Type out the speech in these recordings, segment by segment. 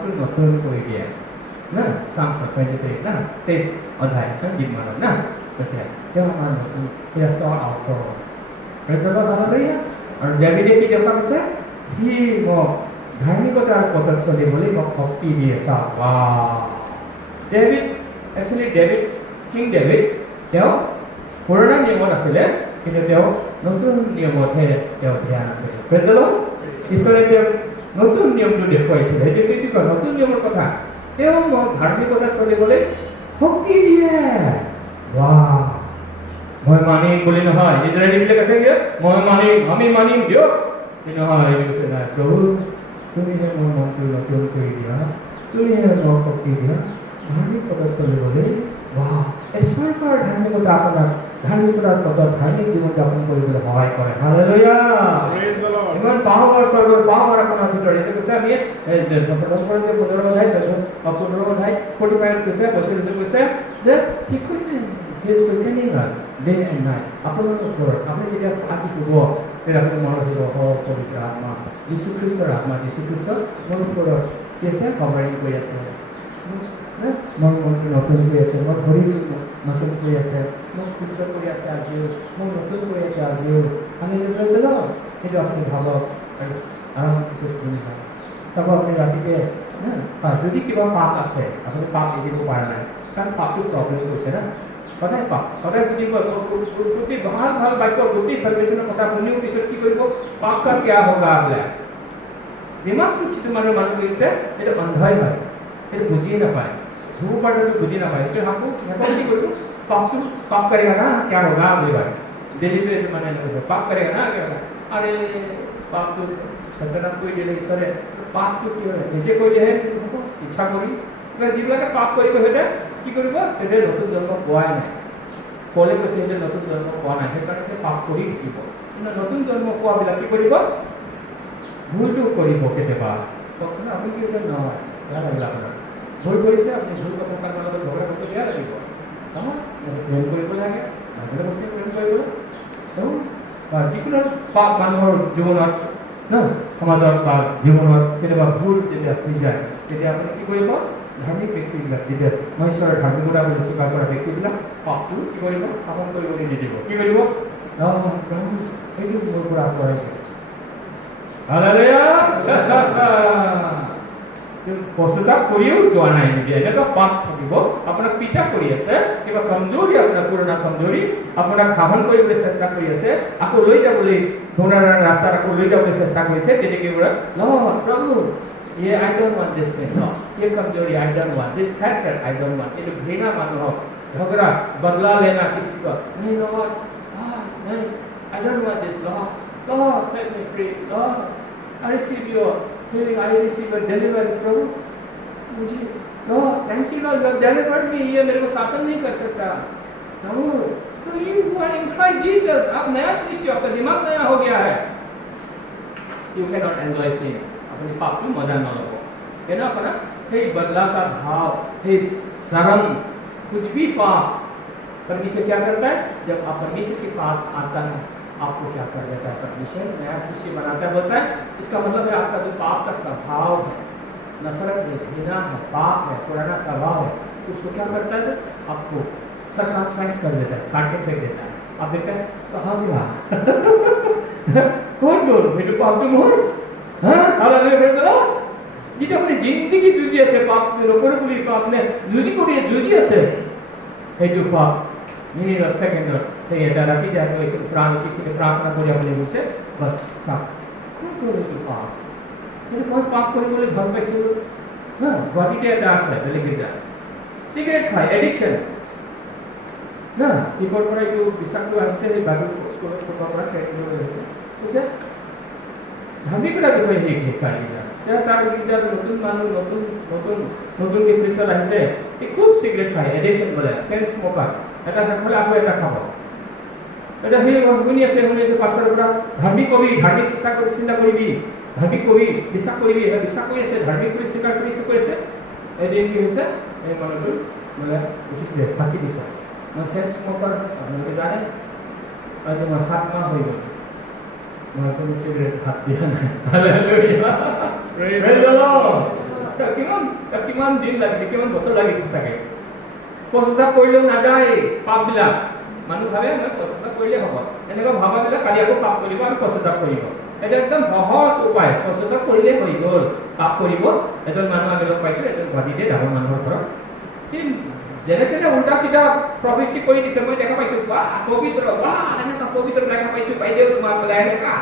মনটো নতুন কৰি দিয়ে না Psalm 23 না 23 অধ্যায় গীত মানত না কৈছে তেওঁ আমাৰ নতুন he restore our soul praise the Lord hallelujah আৰু ডেভিডে কি দেখা কৈছে সি মোক ধাৰ্মিকতাৰ পথত চলিবলৈ মোক শক্তি দিয়ে চাওক ডেভিড কিং ডেভিড তেওঁ পুৰণা নিয়মত আছিলে কিন্তু তেওঁ নতুন নিয়মতহে তেওঁ ধ্যান আছিলে praise the Lord ঈশ্বৰে তেওঁ নতুন নিয়মটো দেখুৱাইছিলে সেইটো কি কয় নতুন নিয়মৰ কথা তেওঁ মোক ধাৰ্মিকতাত চলিবলৈ শক্তি দিয়ে মই মানিম বুলি নহয় ইজৰাইলীবিলাক আছে কি মই মানিম আমি মানিম দিয়ক নহয় এইটো কৈছে নাই প্ৰভু তুমিহে মোৰ মনটো নতুন কৰি দিয়া তুমিহে মোক শক্তি দিয়া ধাৰ্মিকতাত চলিবলৈ ঈশ্বৰৰ ধাৰ্মিকতা আপোনাক ধাৰ্মিকতাৰ পথত ধাৰ্মিক জীৱন যাপন কৰিবলৈ সহায় কৰে হালেলুয়া ইমান পাৱাৰ স্বৰ্গৰ পাৱাৰ আপোনাৰ ভিতৰত এইটো কৈছে আমি 15 অধ্যায় 45 কৈছে কৈছে যে he is quickening us day and night আপোনালোকৰ ওপৰত আপুনি যেতিয়া আজি ক'ব তেতিয়া আপুনি মনত দিব পবিত্ৰ আত্মা যীশু খ্ৰীষ্টৰ আত্মা যীশু খ্ৰীষ্ট মোৰ ওপৰত কি আছে কভাৰিং কৰি আছে মোৰ মনটো নতুন কৰি আছে মোৰ শৰীৰটো নতুন কৰি আছে মোক সুস্থ কৰি আছে আজিও মোক নতুন কৰি আছে আজিও আমি সেইটো আপুনি ভাবক আৰু আৰামছে শুনি চাব আপুনি ৰাতিতে যদি কিবা পাপ আছে আপুনি পাপ এৰিব পৰা নাই কাৰণ পাপটো প্ৰব্লেম কৰিছে না সদায় পাপ সদায় যদি প্ৰতি ভাল বাক্য প্ৰতি চাৰ্ভিচনৰ কথা শুনিও পিছত কি কৰিব পাপ কা কিয়া হোগা বোলে দিমাগটো কিছুমানৰ মানুহ কৰিছে এইটো অন্ধই হয় সেইটো বুজিয়ে নাপায় ধূপাৰটো বুজি নাপায় সেইটো সিহঁতক কি কৰিব पाप करेगा ना क्या होगा अगली बार दिल्ली पे मैंने पाप करेगा ना क्या होगा अरे पाप तो सत्यानाश कोई दिले ईश्वरे पाप तो কি হয় নিজে কৰিলে হে ইচ্ছা কৰি যিবিলাকে পাপ কৰিব হেতে কি কৰিব তেতে নতুন জন্ম পোৱাই নাই কলে কৈছে যে নতুন জন্ম পোৱা নাই সেইকাৰণে পাপ কৰি থাকিব কিন্তু নতুন জন্ম পোৱাবিলাক কি কৰিব ভুলটো কৰিব কেতিয়াবা আপুনি কি হৈছে নহয় বেয়া লাগিল আপোনাৰ ভুল কৰিছে আপুনি ভুল কথা কাৰণে লগত ঝগড়া কৰিছে বেয়া লাগিব প্ৰেম কৰিব লাগে মানুহে বস্তু প্ৰেম কৰিব যিকোনো পাপ মানুহৰ জীৱনত সমাজত বা জীৱনত কেতিয়াবা ভুল যেতিয়া হৈ যায় তেতিয়া আপুনি কি কৰিব ধাৰ্মিক ব্যক্তিবিলাক যেতিয়া মই ঈশ্বৰৰ ধাৰ্মিকতা বুলি স্বীকাৰ কৰা ব্যক্তিবিলাক পাপটো কি কৰিব শাসন কৰিবলৈ নিদিব কি কৰিব প্ৰভু সেইটো মোৰ পৰা আঁতৰাই দিয়ে হালেলুয়া পশ্চাতাপ কৰিও যোৱা নাই নেকি এনেকুৱা পাপ থাকিব আপোনাক পিছা কৰি আছে কিবা কমজোৰি আপোনাৰ পুৰণা কমজোৰি আপোনাক শাসন কৰিবলৈ চেষ্টা কৰি আছে আকৌ লৈ যাবলৈ গুণাৰ ৰাস্তাত আকৌ লৈ যাবলৈ চেষ্টা কৰিছে তেতিয়া কি কৰে লৰ্ড প্ৰভু ये I don't want this thing no ये कमजोरी I don't want this hatred I don't want ये घृणा মানুহক झगड़ा बदला लेना किसी को नहीं लॉर्ड नहीं I don't want this Lord set me free Lord I receive your healing I receive your deliverance प्रभु मुझे Lord thank you Lord you have delivered me ये मेरे को शासन नहीं कर सकता प्रभु so you are in Christ Jesus आप नया सृष्टि आपका दिमाग नया हो गया है you cannot enjoy sin अपने पाप की मजा न लो कहना अपना हे बदला का भाव हे शर्म कुछ भी पाप परमेश्वर क्या करता है जब आप परमेश्वर के पास आता है आपको क्या कर देता है परमेश्वर नया शिष्य बनाता है बोलता है इसका मतलब है आपका जो पाप का स्वभाव है नफरत है घृणा है पाप है पुराना स्वभाव है उसको क्या करता है आपको सरकमसाइज कर देता है काट के फेंक देता है आप देखते हैं कहाँ गया कौन बोल मेरे पाप तुम हो हालेलुया प्रेज द लॉर्ड যেটা আপনি জিন্দেগি যুঁজি আছে পাপ লোকৰ বুলি আপনি যুঁজি আছে এইটো পাপ মিনিট সেকেন্ডত সেই এটা ৰাতি যাতে একটু প্ৰাৰ্থনা কৰি আপনি বসে বাস চাপ কোন এইটো পাপ এই মই পাপ কৰিবলৈ ভাল পাইছো বডিতে এটা আছে বেলেগে যা সিগাৰেট খাই এডিকশন না কিবোৰ্ড পৰা এইটো বিষাক্ত আছে এই বাগু স্কুলত পৰা ট্ৰেনিং হৈ আছে বুঝছে ধাৰ্মিকতা বিষয়ে শিকাই দিয়া এতিয়া তাৰ বিদ্যাৰ নতুন মানুহ নতুন কি খ্ৰীষ্টান আহিছে এই খুব সিগাৰেট খায় এডিকশন বলে চেন স্মোকাৰ এটা খালে আকৌ এটা খাব এটা সেই শুনি আছে পাছৰ পৰা ধাৰ্মিক কবি ধাৰ্মিক চিন্তা কৰিবি ধাৰ্মিক কবি বিশ্বাস কৰিবি এটা বিশ্বাস কৰি আছে ধাৰ্মিক কৰি স্বীকাৰ কৰিছে এদিন কি হৈছে এই মানুহটো মানে উঠিছে ফাঁকি দিছে মই চেন স্মোকাৰ আপোনালোকে জানে আজি মই 7 মাহ হৈ গ'ল মই কোনো সিগারেট হাত দিয়া নাই হালেলুয়া প্রেজ দ্য লর্ড কিমান কিমান দিন লাগিছে কিমান বছৰ লাগিছে চাগে পশ্চাতাপ কৰিলেও নাযায় পাপবিলাক মানুহ ভাবে মই পশ্চাতাপ কৰিলে হ'ব এনেকুৱা ভাবাবিলাক কালি আকৌ পাপ কৰিব আৰু পশ্চাতাপ কৰিব এটা একদম সহজ উপায় পশ্চাতাপ কৰিলে হৈ গ'ল পাপ কৰিব এজন মানুহ আমি লগ পাইছো এজন গুৱাহাটীতে ডাঙৰ মানুহৰ ঘৰত যেনে তেনে উল্টা চিধা প্ৰফেচি কৰি দিছে মই দেখা পাইছো বাহ পবিত্ৰ বাহ এনেকুৱা পবিত্ৰ দেখা পাইছো বাইদেউ তোমাৰ বোলে এনেকুৱা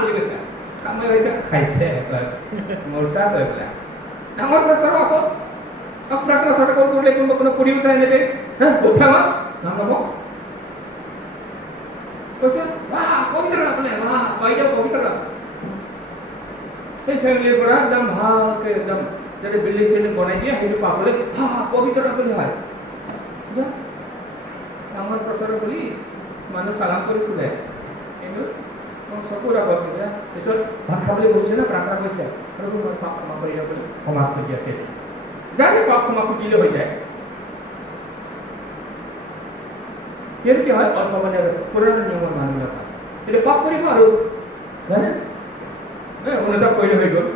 বুলি কৈছে কামে হৈছে খাইছে মৰচা হৈ পেলাই ডাঙৰ প্ৰচাৰ আকৌ প্ৰাৰ্থনা চাৰ্থনা কৰিলে কোনোবা কোনো কৰিও যায় এনেকে হা বহুত ফেমাছ নাম ল'ব কৈছে বাহ পবিত্ৰ বোলে বাহ বাইদেউ পবিত্ৰ সেই ফেমিলিৰ পৰা একদম ভালকে একদম যদি বিল্ডিং চিল্ডিং বনাই দিয়ে সেইটো পাবলৈ পবিত্ৰ বুলি হয় ডাঙৰ প্ৰচাৰ বুলি মানুহ চালাম কৰি ফুলে কিন্তু চকুৰ আগত পিছত ভাত খাবলৈ বহিছে না প্ৰাৰ্থনা কৰিছে আৰু মই পাপ ক্ষমা কৰি দিয়ক বুলি ক্ষমা খুজি আছে জানে পাপ ক্ষমা খুজিলে হৈ যায় কিন্তু কি হয় অল্প মানে পুৰণা নিয়মৰ মানুহবিলাক এতিয়া পাপ কৰিব আৰু জানে অনুতাপ কৰিলে হৈ গ'ল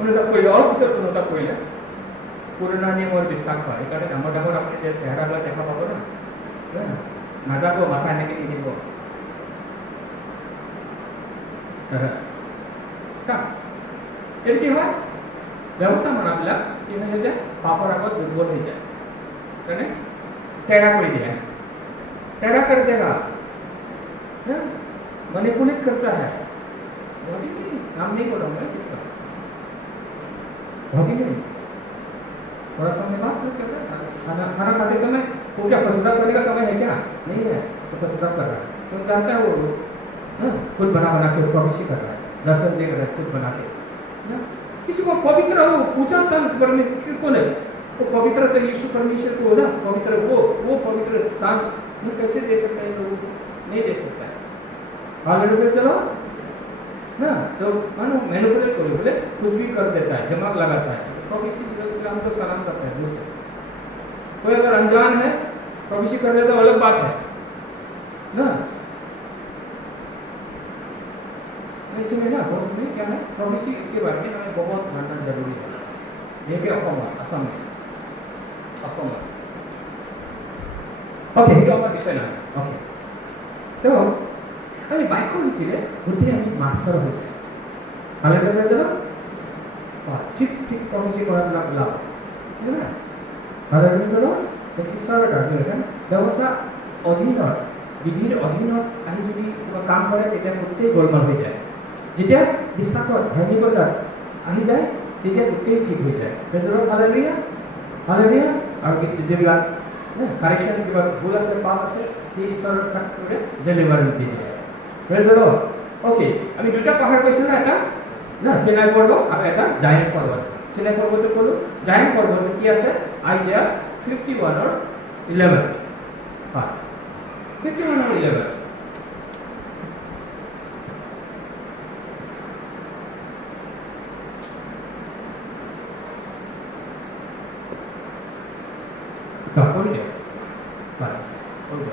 অনুতাপ কৰিলে অলপ পিছত অনুতাপ কৰিলে পুৰণা নিয়মৰ বিশ্বাস হয় সেইকাৰণে ডাঙৰ ডাঙৰ আপুনি যে চেহেৰাবিলাক দেখা পাব না নাযাব মাথা এনেকৈ নিদিব এইটো কি হয় ব্যৱস্থা মানাবিলাক কি হৈ যায় পাপৰ আগত দুৰ্বল হৈ যায় কাৰণে টেढ़ा কৰি দিয়ে टेढ़ा कर देगा मैनिपुलेट करता है बॉडी में काम नहीं कर रहा हूँ मैं किसका बॉडी में थोड़ा समय बाद करता है खाना खाते समय वो क्या पश्चाताप करने का समय है क्या नहीं है तो पश्चाताप कर रहा है तो जानता है वो खुद बना बना के प्रवेश कर रहा है दर्शन देख रहा है खुद बना के किसी को पवित्र हो पूजा स्थान कौन है वो पवित्र तो यीशु परमेश्वर को ना पवित्र वो पवित्र स्थान ये कैसे दे सकता है लोगों को नहीं दे सकता है हालेलुया चलो ना तो मानो मैनिपुलेट करो बोले कुछ भी कर देता है दिमाग लगाता है प्रॉफिसी इस्लाम तो सलाम करता है दूर से कोई अगर अनजान है प्रॉफिसी कर देता है अलग बात है ना इसमें ना बहुत में क्या है प्रॉफिसी के बारे में हमें बहुत जानना जरूरी है ये भी असम में ओके itu apa bisa ना ओके तो আমি বাইক শিকিলে গোটেই আমি মাষ্টাৰ হৈ যায় হালেলুয়া চলো ঠিক ঠিক প্ৰফেচি কৰাবিলাক লাভ বুঝলে হালেলুয়া চলো ঈশ্বৰৰ দান ব্যৱস্থা অধীনত বিধিৰ অধীনত আহি যদি কিবা কাম কৰে তেতিয়া গোটেই গোলমাল হৈ যায় যেতিয়া বিশ্বাসত ধাৰ্মিকতাত আহি যায় তেতিয়া গোটেই ঠিক হৈ যায় প্ৰেজৰ হালেলুয়া হালেলুয়া আৰু যিবিলাক কাৰেকশ্যন কিবা ভুল আছে পাপ আছে সেই ঈশ্বৰৰ কাম কৰে ডেলিভাৰী দি দিয়ে প্ৰেজ দ্য লৰ্ড ওকে আমি দুটা পাহাৰ কৈছো না এটা না সিনাই পৰ্বত আৰু এটা জায়েন্ট পৰ্বত সিনাই পৰ্বতটো ক'লো জায়েন্ট পৰ্বতটো কি আছে Isaiah 51 or 11 51 or 11 Kapolnya, baik, oke,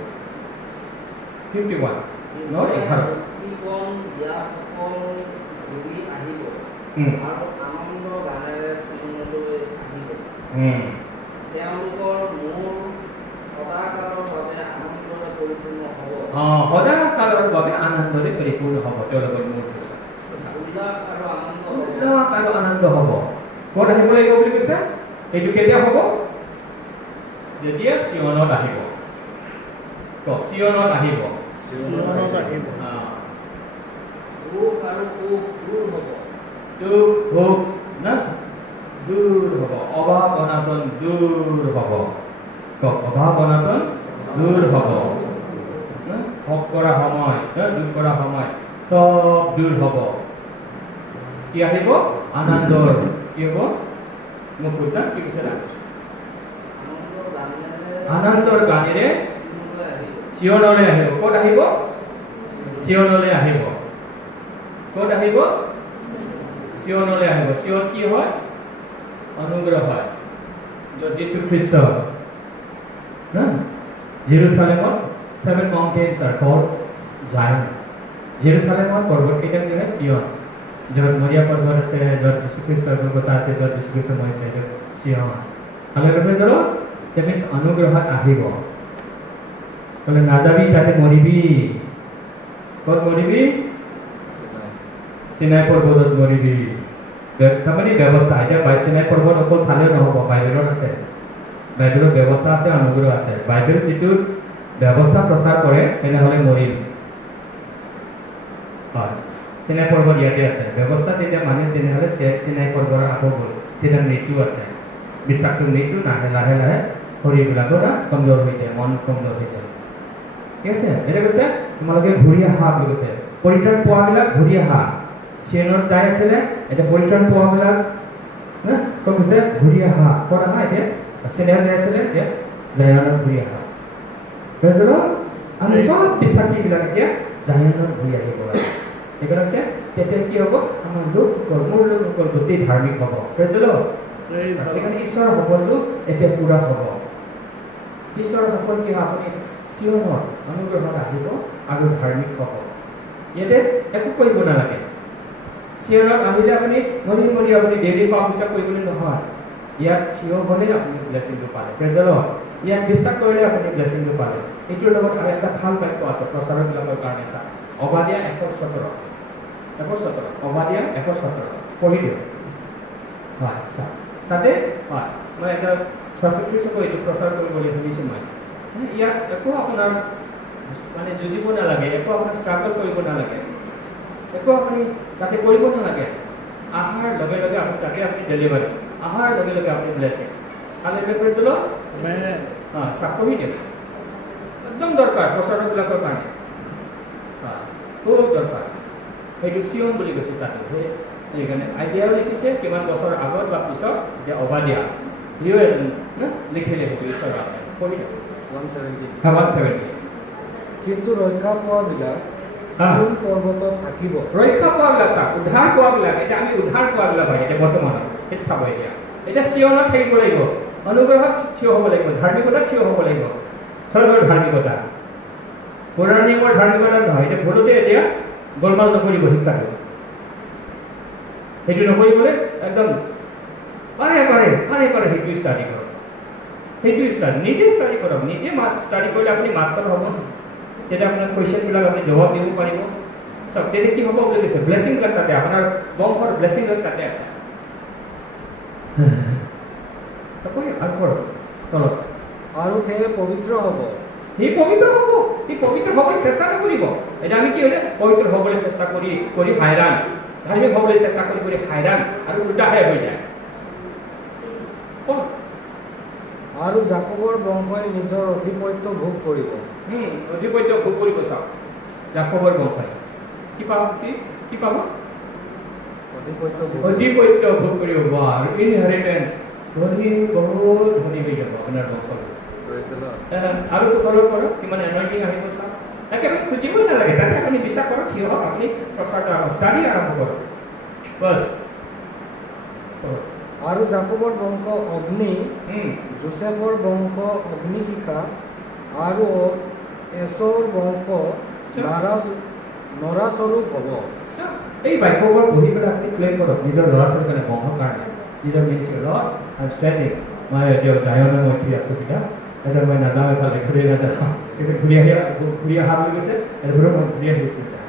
51, no, harap. Ibon dia kepol budi ahibo, harap amando ganare sinulo ahibo. তেওঁলোকৰ মোৰ সদাকালৰ বাবে আনন্দৰে পৰিপূৰ্ণ হ'ব। সদাকালৰ বাবে আনন্দৰে পৰিপূৰ্ণ হ'ব তেওঁলোকৰ মোৰ। উল্লাস আৰু আনন্দ হ'ব। ক'ত আহিব লাগিব বুলি কৈছে? এইটো কেতিয়া হ'ব? যেতিয়া সিয়নত আহিব সিয়নত আহিব দুখ আৰু সুখ দূৰ হ'ব দুখ সুখ না দূৰ হ'ব অভাৱ অনাটন দূৰ হ'ব অভাৱ অনাটন দূৰ হ'ব ভোগ কৰা সময় দুখ কৰা সময় চব দূৰ হ'ব কি আহিব আনন্দৰ কি হ'ব মুকুতা কি কৈছে আনন্দৰ গানেৰে সিয়নলৈ আহিব ক'ত আহিব সিয়নলৈ আহিব ক'ত আহিব সিয়নলৈ আহিব সিয়ন কি হয় অনুগ্ৰহ হয় য'ত যীশু খ্ৰীষ্ট জেৰুসালেমত 7 mountains are called Zion জেৰুসালেমত পৰ্বতকেইটা কি হয় সিয়ন য'ত মৰিয়া পৰ্বত আছে, য'ত যীশুখ্ৰীষ্টৰ কথা আছে, য'ত যীশুখ্ৰীষ্ট মৰিছে, য'ত চিয়ন। হালেলুয়া। That means অনুগ্ৰহত আহিব। বোলে নাযাবি তাতে মৰিবি। ক'ত মৰিবি? সিনাই পৰ্বতত মৰিবি। তাৰমানে ব্যৱস্থা এতিয়া সিনাই পৰ্বত অকল চালেও নহ'ব, বাইবেলত আছে। বাইবেলত ব্যৱস্থা আছে, অনুগ্ৰহ আছে। বাইবেল যিটো ব্যৱস্থা প্ৰচাৰ কৰে তেনেহ'লে মৰিম। হয়, সিনাই পৰ্বত ইয়াতে আছে। ব্যৱস্থা যেতিয়া মানে তেনেহ'লে সিনাই পৰ্বতৰ আকৌ গ'ল, তেতিয়া মৃত্যু আছে। বিষাক্ত মৃত্যু লাহে লাহে লাহে শৰীৰবিলাকৰ কমজোৰ হৈ যায়, মন কমজোৰ হৈ যায়। ঠিক আছে, এতিয়া কৈছে তোমালোকে ঘূৰি আহা বুলি কৈছে। পৰিত্ৰাণ পোৱাবিলাক ঘূৰি আহা। চিয়নত যাই আছিলে, এতিয়া পৰিত্ৰাণ পোৱাবিলাক ক'ত কৈছে ঘূৰি আহা। ক'ত আহা এতিয়া? চিয়নত যাই আছিলে, এতিয়া জায়নত ঘূৰি আহা। বুজিছিল? আমি চব বিশ্বাসীবিলাক এতিয়া জায়নত ঘূৰি আহিব লাগে। এইটো কৈছে তেতিয়া কি হ'ব? আমাৰ লোকসকল, মোৰ লোকসকল গোটেই ধাৰ্মিক হ'ব। বুজিছিল? সেইকাৰণে ঈশ্বৰৰ সকলটো এতিয়া পূৰা হ'ব। ঈশ্বৰৰ সকল কি হ'ব? আপুনি চিয়নত অনুগ্ৰহত আহিব আৰু ধাৰ্মিক হ'ব। ইয়াতে একো কৰিব নালাগে। চিয়নত আহিলে আপুনি মৰি আপুনি ডেইলি পাপবিচাৰ কৰিবলৈ নহয়। ইয়াত থিয় হ'লে আপুনি ব্লেছিংটো পালে। প্ৰেজৰ ইয়াত বিশ্বাস কৰিলে আপুনি ব্লেছিংটো পালে। এইটোৰ লগত আৰু এটা ভাল বাক্য আছে প্ৰচাৰকবিলাকৰ কাৰণে চা। অবাদিয়া 1:17 অবাদিয়া 1:17 পঢ়ি দিওঁ। হয় চা তাতে হয় মই এটা প্ৰচাৰ এইটো প্ৰচাৰ কৰিবলৈ শুনিছোঁ মই। ইয়াত একো আপোনাৰ মানে যুঁজিব নালাগে, একো আপোনাৰ ষ্ট্ৰাগল কৰিব নালাগে, একো আপুনি তাতে কৰিব নালাগে। আহাৰ লগে লগে আপুনি তাতে আপুনি ডেলিভাৰী, আহাৰ লগে লগে আপুনি ব্লেছিং। হালেলুয়া কৰিছিল। হয় চাকৰি দিয়ক, একদম দৰকাৰ প্ৰচাৰকবিলাকৰ কাৰণে। হয় খুব দৰকাৰ। সেইটো চিয়ন বুলি কৈছে তাতে। সেইকাৰণে আইজিয়াও লিখিছে কিমান বছৰ আগত বা পিছত, এতিয়া অবাদিয়া সিও লিখিলে সেইটো ঈশ্বৰৰ পঢ়ি দিয়ক। 170 কিন্তু ৰক্ষা পোৱাবিলাক চিয়ন পৰ্বতত থাকিব। ৰক্ষা পোৱাবিলাক চাওক, উদ্ধাৰ পোৱাবিলাক, এতিয়া আমি উদ্ধাৰ পোৱাবিলাক হয় এতিয়া বৰ্তমানত সেইটো চাব। এতিয়া চিয়নত থাকিব লাগিব, অনুগ্ৰহত থিয় হ'ব লাগিব, ধাৰ্মিকতাত থিয় হ'ব লাগিব। স্বৰ্গৰ ধাৰ্মিকতা, পুৰণা নিয়মৰ ধাৰ্মিকতা নহয়। এতিয়া ভুলতে এতিয়া গোলমাল নকৰিব শিক্ষাটো। সেইটো নকৰিবলৈ একদম পাৰে সেইটো ষ্টাডি কৰক। সেইটো নিজে ষ্টাডি কৰক। নিজে ষ্টাডি কৰিলে আপুনি মাষ্টাৰ হ'ব। তেতিয়া আপোনাৰ কুৱেশ্যনবিলাক আপুনি জবাব দিব পাৰিব। চব তেতিয়া কি হ'ব বুলি কৈছে, ব্লেছিংবিলাক তাতে, আপোনাৰ বংশৰ ব্লেছিংবিলাক তাতে আছে। আৰু সেয়ে পবিত্ৰ হ'ব। সি পবিত্ৰ হ'ব। সি পবিত্ৰ হ'বলৈ চেষ্টা নকৰিব। এতিয়া আমি কি হৈছে পবিত্ৰ হ'বলৈ চেষ্টা কৰি হাইৰাণ, ধাৰ্মিক হ'বলৈ চেষ্টা কৰি হাইৰাণ আৰু উল্টাহে হৈ যায়। আৰু জাকবৰ বংশই নিজৰ অধিপত্য ভোগ কৰিব। অধিপত্য ভোগ কৰিব। চাওক জাকবৰ বংশই কি পাব? কি পাব? অধিপত্য ভোগ কৰিব। আৰু ইনহেৰিটেন্স, ধনী, বহুত ধনী হৈ যাব আপোনাৰ বংশত। আৰু তলৰ পৰা কিমান এনাৰ্জি আহিব চাওক। তাকে আপুনি খুজিবই নালাগে, তাকে আপুনি বিশ্বাস কৰক, থিয় হওক, আপুনি প্ৰচাৰটো ষ্টাডি আৰম্ভ কৰক বাছ। আৰু জাকবৰ বংশ অগ্নি, যোচেফৰ বংশ অগ্নিশিখা, আৰু এছৰ বংশ নৰাস্বৰূপ হ'ব। এই বাক্যবোৰ পঢ়ি পেলাই আপুনি ক্লেম কৰক নিজৰ ল'ৰা ছোৱালীৰ কাৰণে, বংশৰ কাৰণে, নিজৰ ministry. Lord I am standing, মই এতিয়া জায়নত মই উঠি আছোঁ এতিয়া, এতিয়া মই নাযাওঁ এফালে, ঘূৰি নাযাওঁ, কিন্তু ঘূৰি অহা বুলি কৈছে, এইবোৰো মই ঘূৰি আহিছোঁ এতিয়া।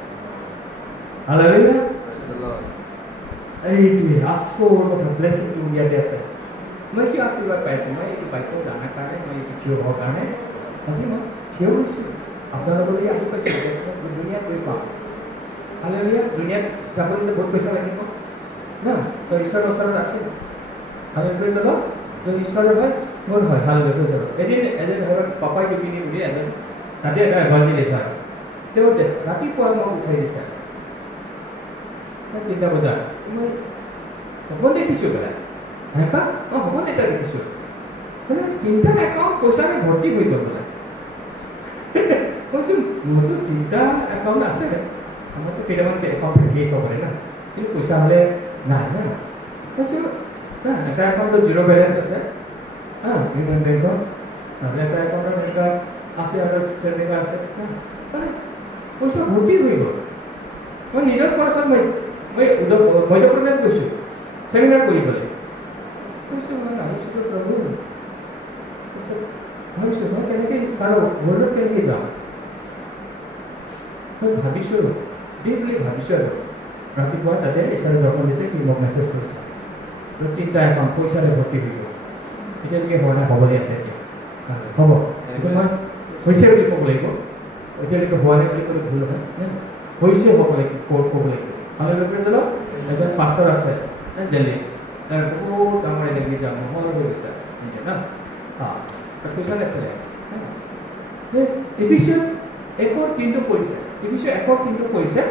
হালেলুয়া। এইটোৱে আচল কথা, ব্লেছিংটো ইয়াতে আছে। মই কিয় আশীৰ্বাদ পাইছোঁ? মই এইটো বাক্য জানাৰ কাৰণে, মই এইটো থিয় হোৱাৰ কাৰণে আজি মই থিয় হৈছোঁ। আপোনালোকৰ আহি পাইছোঁ, ধুনীয়া গৈ পাওঁ। হালেলুয়া। দুনিয়াত যাবলৈ বহুত পইচা লাগিব না, তই ঈশ্বৰৰ ওচৰত আছে। হালেলুয়া যাব, তই ঈশ্বৰৰ হয়, মোৰ হয়। হালেলুয়া যাব। এদিন ধৰক পাপাই টিপিনি বুলি এজন তাতে এটা এভাঞ্জেলিষ্ট হয়। তেওঁ ৰাতিপুৱা মোক উঠাই দিছে 3টা বজাত। মই সপোন দেখিছোঁ বোলে। হেঁপা মই সপোন এটা দেখিছোঁ বোলে 3টা একাউণ্ট পইচাৰে ভৰ্তি হৈ গ'ল বোলে। কৈছোঁ মোৰতো 3টা একাউণ্ট আছে, আমাৰতো কেইটামান একাউণ্ট থাকিয়ে চবৰে না, কিন্তু পইচা হ'লে নাই না। কৈছোঁ না, এটা একাউণ্টত 0 বেলেঞ্চ আছে ইউনিয়ন বেংকত, নহ'লে এটা একাউণ্টত এনেকুৱা আছে আৰু তেনেকুৱা আছে, পইচা ভৰ্তি হৈ গ'ল। মই নিজৰ খৰচত মই মই মধ্যপ্ৰদেশ গৈছোঁ চেমিনাৰ কৰিবলৈ কৈছোঁ মই আহিছোঁ প্ৰভু ভাবিছোঁ মই কেনেকৈ চাওঁ ৱৰ্ল্ডত কেনেকৈ যাওঁ মই ভাবিছোঁ ডিপলি ভাবিছোঁ আৰু ৰাতিপুৱা তাতে ঈশ্বৰে দৰ্শন দিছে কি মোক মেছেজ কৰিছে তিনিটা একাউণ্ট পইচাৰে ভৰ্তি হৈ গ'ল এতিয়ালৈকে হোৱা নাই হ'বলৈ আছে এতিয়া হ'ব এইটো মই হৈছে বুলি ক'ব লাগিব এতিয়ালৈকে হোৱা নাই বুলি ক'লে ভুল নহয় হৈছে হ'ব লাগিব ক'ব লাগিব হালেলুয়া চলো এজন পাষ্টাৰ আছে দিল্লীত তাৰ বহুত ডাঙৰ এলেগি যাম নহ'ল হৈ গৈছে না পইচা নাছিলে এফিচিয়েণ্ট 1:3 কৰিছে এফিচিয়েণ্ট 1:3 কৰিছে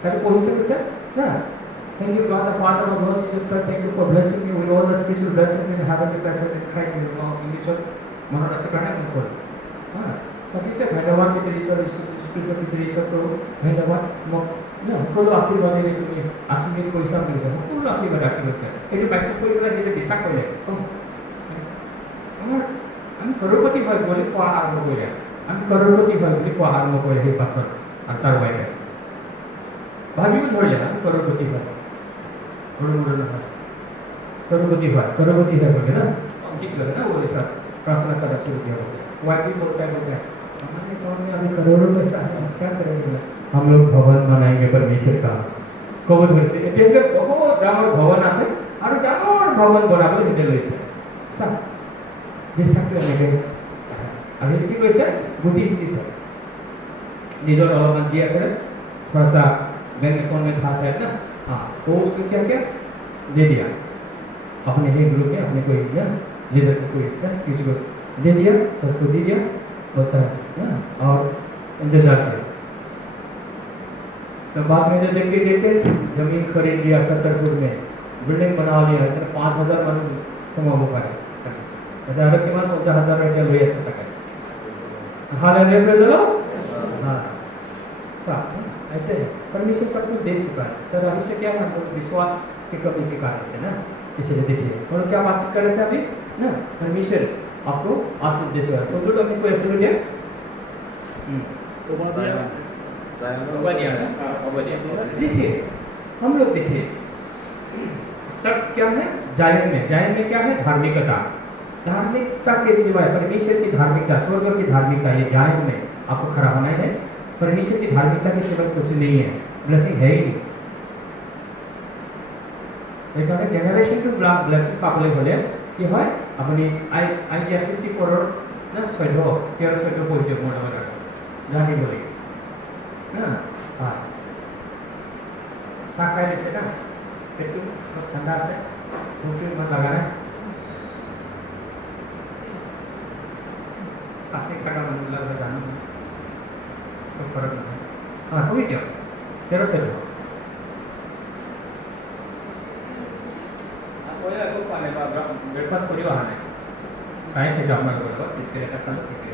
তাতে পঢ়িছে কৈছে না Thank you, God, the Father of Lord Jesus Christ. Thank you for blessing me with all the spiritual blessings in heavenly places in Christ in the Lord. English মনত আছে কাৰণে মই কল তাকিছে ধন্যবাদ পিতৃ ঈশ্বৰ স্পিৰিচুৱেল পিতৃ ঈশ্বৰ কৰো ধন্যবাদ মোক সকলো আশীৰ্বাদেৰে তুমি আশীৰ্বাদ কৰিছা বুলি কৈছে সকলো আশীৰ্বাদ আশী কৰিছে এইটো বাক্য কৰি পেলাই যেতিয়া বিশ্বাস কৰিলে আমি কৰপতি হয় বুলি কোৱা আৰম্ভ কৰিলে আমি কৰপতি হয় বুলি কোৱা আৰম্ভ কৰিলে সেই পাছত আৰু তাৰ বাহিৰে ভাবিব ধৰিলে আমি কৰপতি হয় करोड़पति हुआ बोले ना ठीक लगे ना वो ऐसा प्रार्थना करना शुरू किया वाई भी बोलता है हमारे गाँव में अभी करोड़ों पैसा है क्या करेंगे हम लोग भवन बनाएंगे परमेश्वर का कवर से बहुत डाঙৰ ভৱন আছে আৰু ডাঙৰ ভৱন বনাবলৈ হিতে লৈছে সব বিশ্বাসটো এনেকৈ আমি কি কৈছে বুদ্ধি দিছে নিজৰ অলপমান দি আছে थोड़ा सा बैंक अकाउंट में था शायद ना हाँ तो उसको क्या क्या दे दिया अपने ही ग्रुप में अपने कोई दिया लीडर को कोई किसी को दे दिया तो उसको दे दिया होता है ना और इंतजार किया तो बाद में जो देखते जमीन खरीद लिया सत्तरपुर में बिल्डिंग बना लिया 5,000 मन कमाबो पाए हजार के मान 50,000 रुपया ले ऐसा सके हालेलुया चलो हाँ साफ ऐसे है परमेश्वर सब कुछ दे चुका है तो रहस्य क्या है हम लोग विश्वास की कमी के कारण से ना इसलिए देखिए और क्या बातचीत कर रहे थे अभी ना परमेश्वर आपको आशीष दे चुका है तो बोलो अपने को ऐसे बोलिए देखिए हम लोग देखिए सब क्या है जायन में क्या है धार्मिकता के सिवाय परमेश्वर की धार्मिकता स्वर्ग की धार्मिकता ये जायन में आपको खड़ा होना है परमेश्वर की धार्मिकता के सिवाय कुछ नहीं है ब्लेसिंग है ही नहीं এইকাৰণে জেনাৰেশ্যন টু ব্লেছিং পাবলৈ হ'লে কি হয় আপুনি IGF 54 না 13 পঢ়িব মোৰ লগত জানিব লাগিব না হয় চাহ খাই দিছে না পেটটো ঠাণ্ডা আছে ভোকটো ইমান লগা নাই আছে কাটা মানুহবিলাক জানো फरक नहीं हाँ कोई क्या 13 ब्रेकफास्ट करियो आने खाए के जाम में बोलो इसके लिए कर सकते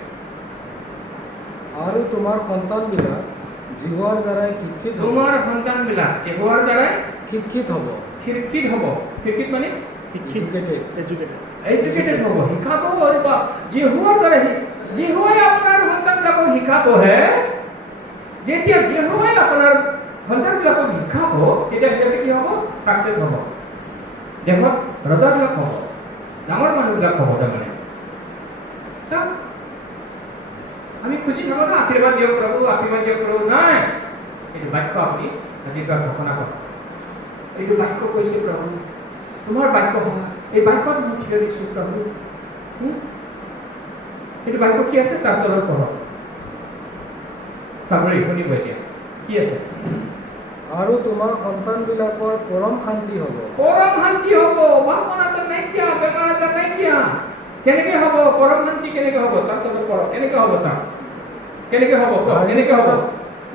আৰু তোমাৰ সন্তানবিলাক জিহুৱাৰ দ্বাৰাই শিক্ষিত তোমাৰ সন্তানবিলাক জিহুৱাৰ দ্বাৰাই শিক্ষিত হ'ব শিক্ষিত মানে এডুকেটেড হ'ব শিক্ষাটো হ'ব জিহুৱাৰ দ্বাৰাই জিহুৱাই আপোনাৰ সন্তানবিলাকক শিকাবহে যেতিয়া জিহুৱাই আপোনাৰ সন্তানবিলাকক শিকাব তেতিয়া সিহঁতে কি হ'ব সাকসেস হ'ব দেশত ৰজাবিলাক হ'ব ডাঙৰ মানুহবিলাক হ'ব তাৰমানে চব আমি খুঁজি থাকো না আশীৰ্বাদ দিয়ক প্ৰভু নাই এইটো বাক্য আপুনি আজিৰ ঘোষণা কৰক এইটো বাক্য কৈছে প্ৰভু তোমাৰ বাক্য এই বাক্যত মই থিয় দিছোঁ প্ৰভু এইটো বাক্য কি আছে তাৰ তলত পঢ়ক চাবৰি শুনিব এতিয়া কি আছে আৰু তোমাৰ সন্তানবিলাকৰ পৰম শান্তি হ'ব ভাৱনাটো নাইকিয়া বেমাৰ আজাৰ নাইকিয়া কেনেকৈ হ'ব পৰম শান্তি কেনেকৈ হ'ব তাৰ তলত পঢ়ক কেনেকৈ হ'ব চাওক কেনেকৈ হ'ব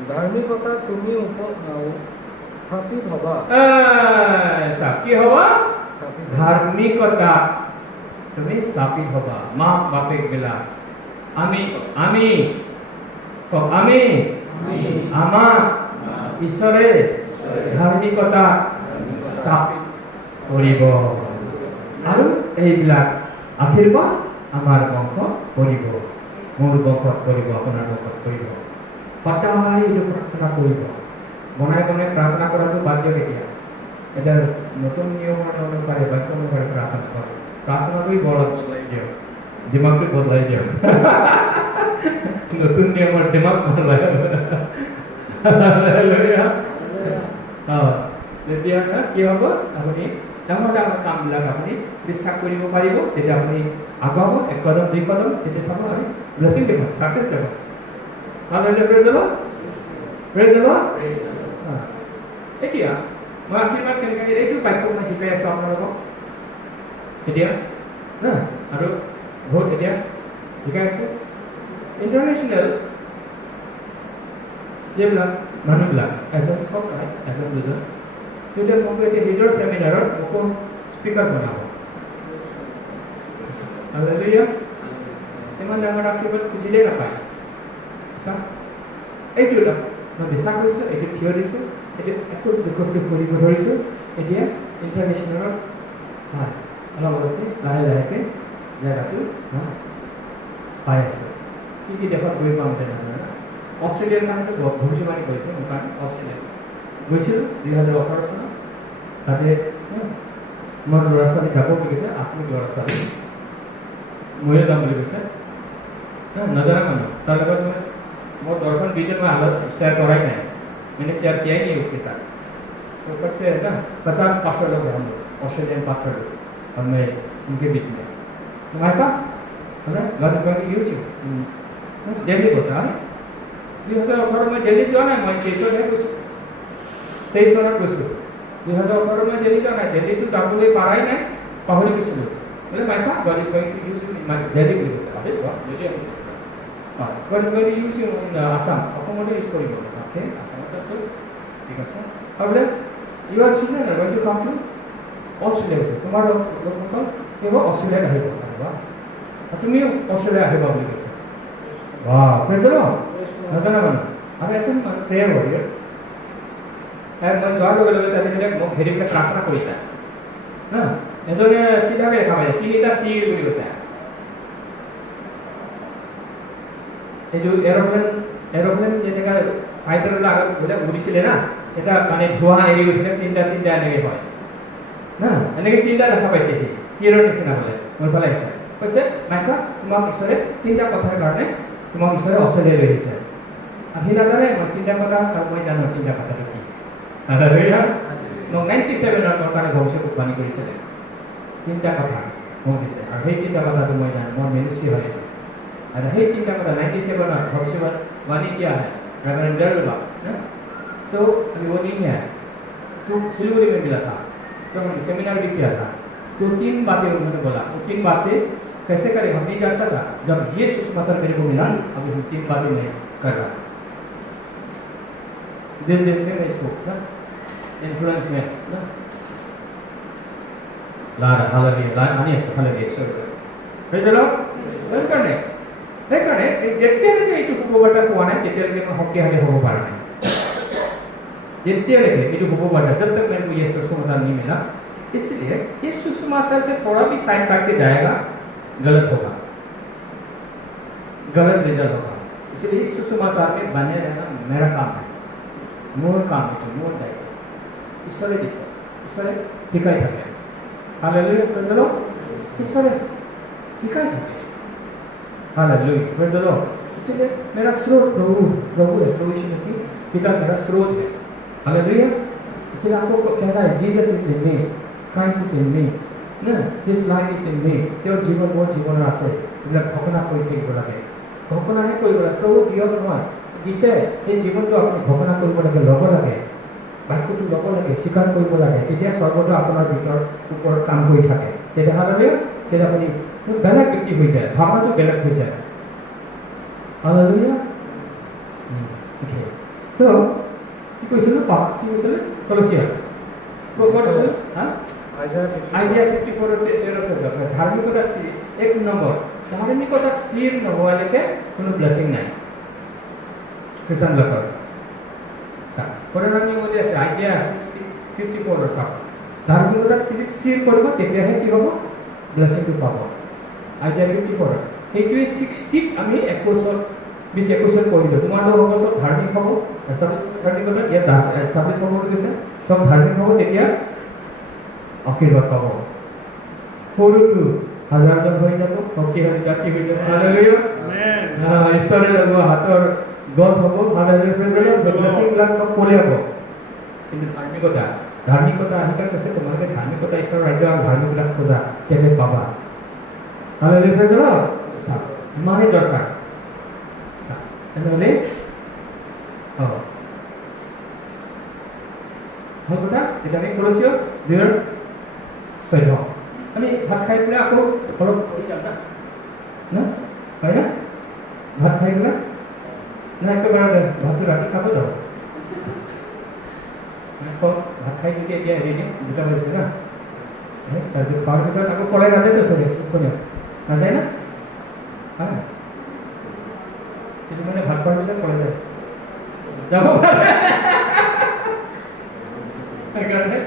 ধাৰ্মিকতা তুমি স্থাপিত হ'বা চাওক কি হ'ব ধাৰ্মিকতা তুমি স্থাপিত হ'বা মাক বাপেক বিলাক আমি আমাক ঈশ্বৰে ধাৰ্মিকতা স্থাপিত কৰিব আৰু এইবিলাক আশীৰ্বাদ আমাৰ বংশ কৰিব মোৰ বংশত কৰিব আপোনাৰ বংশত কৰিব সদায় এইটো প্ৰাৰ্থনা কৰিব বনাই প্ৰাৰ্থনা কৰাটো বাদ দিয়ক এতিয়া এটা নতুন নিয়ম অনুসারে বাক্য অনুসারে প্রার্থনা করো প্রার্থনাকেই বদলাই দিও দিমাগকে বদলাই দিও নতুন নিয়মের দিমাগ বদলাই হালেলুয়া যেতিয়া কি হ'ব আপুনি ডাঙৰ ডাঙৰ কামবিলাক আপুনি বিশ্বাস কৰিব পাৰিব তেতিয়া আপুনি আগুৱাব এক কদম দুই কদম তেতিয়া চাব আৰু ব্লেছিং দিব ছাকচেছ দিব hallelujah praise the lord praise the lord এতিয়া মই আশীৰ্বাদ কেনেকৈ এইটো বাক্য মই শিকাই আছোঁ আপোনালোকক এতিয়া আৰু বহুত এতিয়া শিকাই আছোঁ ইণ্টাৰনেশ্যনেল যিবিলাক মানুহবিলাক এজন চব নহয় এজন দুজন তেতিয়া মোক এতিয়া নিজৰ চেমিনাৰত মোকো স্পীকাৰ বনাব হালেলুয়া ইমান ডাঙৰ আশীৰ্বাদ খুজিলে নাপায় এইটো মই বিশ্বাস কৰিছোঁ এইটো থিয় দিছোঁ এইটো একৈছ দুখোজকৈ কৰিব ধৰিছোঁ এতিয়া ইণ্টাৰনেশ্যনেলত হয় অলপ অলপকৈ লাহে লাহেকৈ জেগাটো পাই আছোঁ কি কি দেশত গৈ পাম তেনেধৰণে অষ্ট্ৰেলিয়াৰ কাৰণেতো ভৱিষ্যবাণী কৰিছে মোৰ কাৰণে অষ্ট্ৰেলিয়া গৈছিলোঁ 2018 চনত তাতে মোৰ ল'ৰা ছোৱালী যাব বুলি কৈছে আত্মিক ল'ৰা ছোৱালী ময়ো যাম বুলি কৈছে নজনা মানুহ তাৰ লগত মই মোৰ दर्शन विजन में हालत शेयर कराई नहीं मैंने शेयर किया ही नहीं उसके साथ तो कब से है ना 50 पास्टर लोग हैं हम लोग ऑस्ट्रेलियन पास्टर लोग और मैं उनके बीच में तो माय का है god is going to use you Delhi को था 2018 में दिल्ली जाना है मैं 23 है कुछ 23 साल कुछ 2018 में दिल्ली जाना है दिल्ली तो जाबुले पाराई नहीं पाहुरी कुछ लोग बोले माय का god is going to use you in my Delhi को अरे वाह दिल्ली है God is going to use you in Assam. Assam what is going on? Okay, Assam also. ठीक है सर. अब ले, your children are going to come to Australia. तुम्हारा लोग कौन? ये वो ऑस्ट्रेलिया का है बाबा. अब तुम ये ऑस्ट्रेलिया है बाबू के साथ. वाह, कैसे हो? नज़र ना बनो. अरे ऐसे ना प्रेयर हो रही है. यार मैं जॉब लोग लोग कहते हैं कि घेरे में प्रार्थना कोई सा. ना, ऐसे ने सीधा के लिखा है. तीन इधर तीन भी हो सा. এই যে এরোপ্লেন যেটা ফাইটার লাগা বলে উড়িছিলে না এটা মানে ধোঁয়া এৰি গৈছিলে তিনটা এনেকৈ হয় না এনেকৈ তিনটা দেখা পাইছে কিৰৰ নিচিনা বলে মোৰ ফালে আহিছে কৈছে মাইকা তোমাক ঈশ্বৰে তিনটা কথাৰ কাৰণে তোমাক ঈশ্বৰে অষ্ট্ৰেলিয়া লৈ আহিছে আহি নাজানে মই তিনটা কথা আৰু মই জানো তিনটা কথাটো কি হালেলুয়া মোক 97 ৰ কাৰণে ভৱিষ্যতবাণী কৰিছিলে তিনটা কথা মোক দিছে আৰু সেই তিনটা কথাটো মই জানো মোৰ মিনিষ্ট্ৰী হয় और हे तीन का पता 97 ना भविष्यवाणी क्या है रेवरेंड डरबा ना तो अभी वो नहीं है तो सिलीगुड़ी में मिला था तो हमने सेमिनार भी किया था तो तीन बातें उन्होंने बोला वो तीन बातें कैसे करें हम नहीं जानता था जब ये सुसमाचार मेरे को मिला अभी हम तीन बातें मैं कर रहा देश में मैं इसको ना इन्फ्लुएंस में ना Lara hallelujah praise the Lord करने সেইকাৰণে যেতিয়ালৈকে এইটো শুভবাৰ্তা পোৱা নাই তেতিয়ালৈকে মই শক্তিশালী হ'ব পৰা নাই যেতিয়ালৈকে এইটো শুভবাৰ্তা जब तक मेरे को ये सुसमाचार नहीं मिला इसलिए ये सुसमाचार से थोड़ा भी साइड काट के जाएगा गलत होगा गलत रिजल्ट होगा इसलिए इस सुसमाचार में बने रहना मेरा काम है मोर काम है मोर दायित्व ईश्वरे दिशा ईश्वरे শিকাই থাকে हालेलुया प्रेज द लॉर्ड ईश्वरे শিকাই থাকে हालेलुया प्रेज द लॉर्ड इसलिए मेरा स्रोत प्रभु है प्रभु यीशु मसीह पिता मेरा स्रोत है हालेलुया इसलिए आपको कहना है Jesus is in me Christ is in me ना his life is in me তেওঁৰ জীবন মোৰ জীবনৰ আছে এইবিলাক ঘোষণা কৰি থাকিব লাগে ঘোষণাহে কৰিব লাগে প্ৰভু দিয়ক নহয় দিছে এই জীৱনটো আপুনি ঘোষণা কৰিব লাগে ল'ব লাগে বাক্যটো ল'ব লাগে স্বীকাৰ কৰিব লাগে তেতিয়া স্বৰ্গটো আপোনাৰ ভিতৰত ওপৰত কাম কৰি থাকে তেতিয়া হালেলুয়া তেতিয়া আপুনি বেলেগ ব্যক্তি হৈ যায় ভাৱনাটো বেলেগ হৈ যায় হালেলুয়া তো কি কৈছিলোঁ কি কৈছিলে কলচিয়া আইজিয়া 54 ধাৰ্মিকতা এক নম্বৰ ধাৰ্মিকতা স্থিৰ নোহোৱালৈকে কোনো ব্লেছিং নাই খ্ৰীষ্টানবিলাকৰ পুৰণা নিয়মতে আছে আইজিয়া 54 চাওক ধাৰ্মিকতা স্থিৰ কৰিব তেতিয়াহে কি হ'ব ব্লেছিংটো পাব আইজিয়া 54 এইটোৱে 60 আমি 21 পঢ়িলোঁ তোমালোক হ'ব চব ধাৰ্মিক হ'ব ধাৰ্মিকতা ইয়াত এষ্টাব্লিছ হ'ব বুলি কৈছে চব ধাৰ্মিক হ'ব তেতিয়া আশীৰ্বাদ পাব সৰুটো হাজাৰজন হৈ যাব শক্তিশালী জাতি হৈ যাব হালেলুয়া ঈশ্বৰে লগোৱা হাতৰ গছ হ'ব হালেলুয়া ব্লেছিংবিলাক চব পলে হ'ব কিন্তু ধাৰ্মিকতা আহিকাৰ কৈছে তোমালোকে ধাৰ্মিকতা ঈশ্বৰৰ ৰাজ্য আৰু ধাৰ্মিকতা খোজা তেনে পাবা হালেলুয়া ইমানেই দৰকাৰ তেনেহ'লে ভাল কথা এতিয়া আমি কলচীয় 2:14 আমি ভাত খাই পেলাই আকৌ ঘৰত যাম না হয় না ভাত খাই পেলাই না একেবাৰে ভাতটো ৰাতি খাব যাব ভাত খাই যদি এতিয়া এৰি দিম 2টা বাজিছে না তাৰপিছত খোৱাৰ পিছত আকৌ পলাই নাযায়তো চবে কোনে নাযায় না হয় কিন্তু মানে ভাত খোৱাৰ পিছত পলাই যায় যাব পাৰে সেইকাৰণে